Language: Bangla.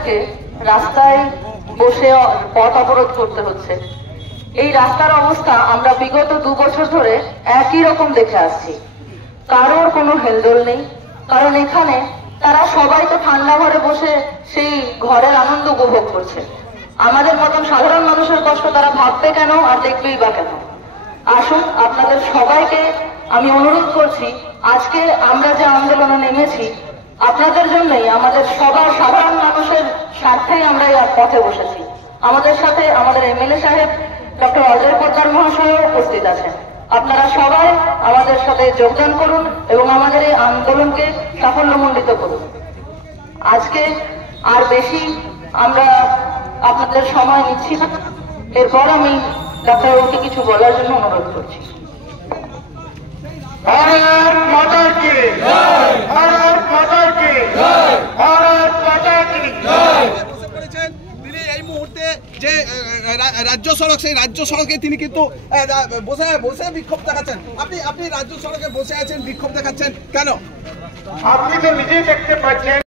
আমাদেরকে রাস্তায় বসে পথ অবরোধ করতে হচ্ছে। এই রাস্তার অবস্থা আমরা বিগত 2 বছর ধরে একই রকম দেখে আসছি। কারোর কোনো হেলদোল নেই, কারণ এখানে তারা সবাই তো ঠান্ডা ঘরে বসে সেই ঘরের আনন্দ উপভোগ করছে। আমাদের মতন সাধারণ মানুষের কষ্ট তারা ভাববে কেন আর দেখবেই বা কেন? আসুন, আপনাদের সবাইকে আমি অনুরোধ করছি, আজকে আমরা যে আন্দোলনে নেমেছি আপনাদের জন্যই, আমাদের সবার সাধারণ মানুষের স্বার্থেই আমরা এই পথে বসেছি। আমাদের সাথে আমাদের এমএলএ সাহেব ডক্টর অজয় পোদ্দার মহাশয় উপস্থিত আছেন। আপনারা সবাই আমাদের সাথে যোগদান করুন এবং আমাদের এই আন্দোলনকে সাফল্যমণ্ডিত করুন। আজকে আর বেশি আমরা আপনাদের সময় নিচ্ছি না, এরপর আমি ডাক্তারবাবুকে কিছু বলার জন্য অনুরোধ করছি। भारत माता की जय, भारत माता की जय, भारत माता की जय। তিনি এই মুহূর্তে যে রাজ্য সড়ক, সেই রাজ্য সড়কে তিনি কিন্তু বসে বিক্ষোভ দেখাচ্ছেন। আপনি রাজ্য সড়কে বসে আছেন, বিক্ষোভ দেখাচ্ছেন কেন? আপনি তো নিজেই দেখতে পাচ্ছেন